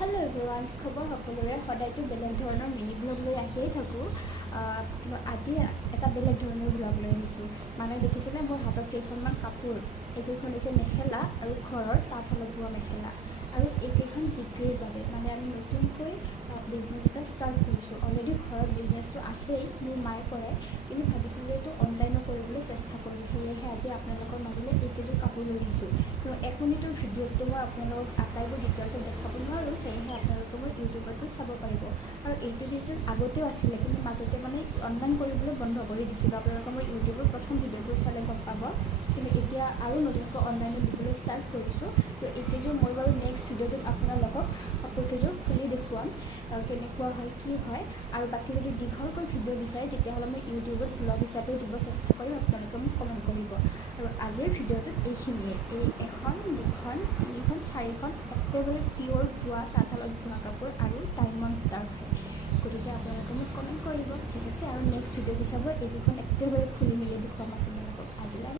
Hello' everyone, খবৰ সকলোৰে সদায়তো বেলেগ ধৰণৰ মিনি ব্লগ লৈ আহিয়েই থাকোঁ। আজি এটা বেলেগ ধৰণৰ ব্লগ লৈ আহিছোঁ। মানে দেখিছেনে মোৰ হাতত কেইখনমান কাপোৰ, এইকেইখন হৈছে মেখেলা আৰু ঘৰৰ তাঁতশালত বোৱা মেখেলা। আৰু এইকেইখন বিক্ৰীৰ বাবে মানে আমি নতুনকৈ বিজনেছ এটা ষ্টাৰ্ট কৰিছোঁ। অলৰেডি ঘৰত বিজনেছটো আছেই, মোৰ মায়ে কৰে, কিন্তু ভাবিছোঁ যে এইটো অনলাইনো কৰিবলৈ চেষ্টা কৰিম। সেয়েহে আজি আপোনালোকৰ মাজলৈ এইকেইযোৰ কাপোৰ লৈ আহিছোঁ। কিন্তু 1 মিনিটৰ ভিডিঅ'টো মই আপোনালোকক আটাইবোৰ ডিটেইলছত দেখাব নোৱাৰোঁ, সেয়েহে আপোনালোকে মোৰ ইউটিউবতো চাব পাৰিব। আৰু এইটো বিজনেছ আগতেও আছিলে, কিন্তু মাজতে মানে অনলাইন কৰিবলৈ বন্ধ কৰি দিছিলোঁ। আপোনালোকে মোৰ ইউটিউবৰ প্ৰথম ভিডিঅ'বোৰ চালে গম পাব। কিন্তু এতিয়া আৰু নতুনকৈ অনলাইনত দিবলৈ ষ্টাৰ্ট কৰিছোঁ। তো এইকেইযোৰ মই বাৰু নেক্সট ভিডিঅ'টোত আপোনালোকক কাপোৰকেইযোৰ খুলি দেখুৱাম কেনেকুৱা হয়, কি হয়। আৰু বাকী যদি দীঘলকৈ ভিডিঅ' বিচাৰে তেতিয়াহ'লে মই ইউটিউবত ব্লগ হিচাপেও দিব চেষ্টা কৰিম, আপোনালোকে মোক কমেণ্ট কৰিব। আৰু আজিৰ ভিডিঅ'টোত এইখিনিয়ে, এই 1, 2, 3, 4খন একেবাৰে পিয়'ৰ বোৱা তাঁতশালত বোৱা কাপোৰ আৰু ডায়মণ্ড সূতাৰ হয়। গতিকে আপোনালোকে মোক কমেণ্ট কৰিব, ঠিক আছে। আৰু নেক্সট ভিডিঅ'টো চাব, এইকেইখন একেবাৰে খুলি মেলি দেখুৱাম আপোনালোকক। আজিলৈ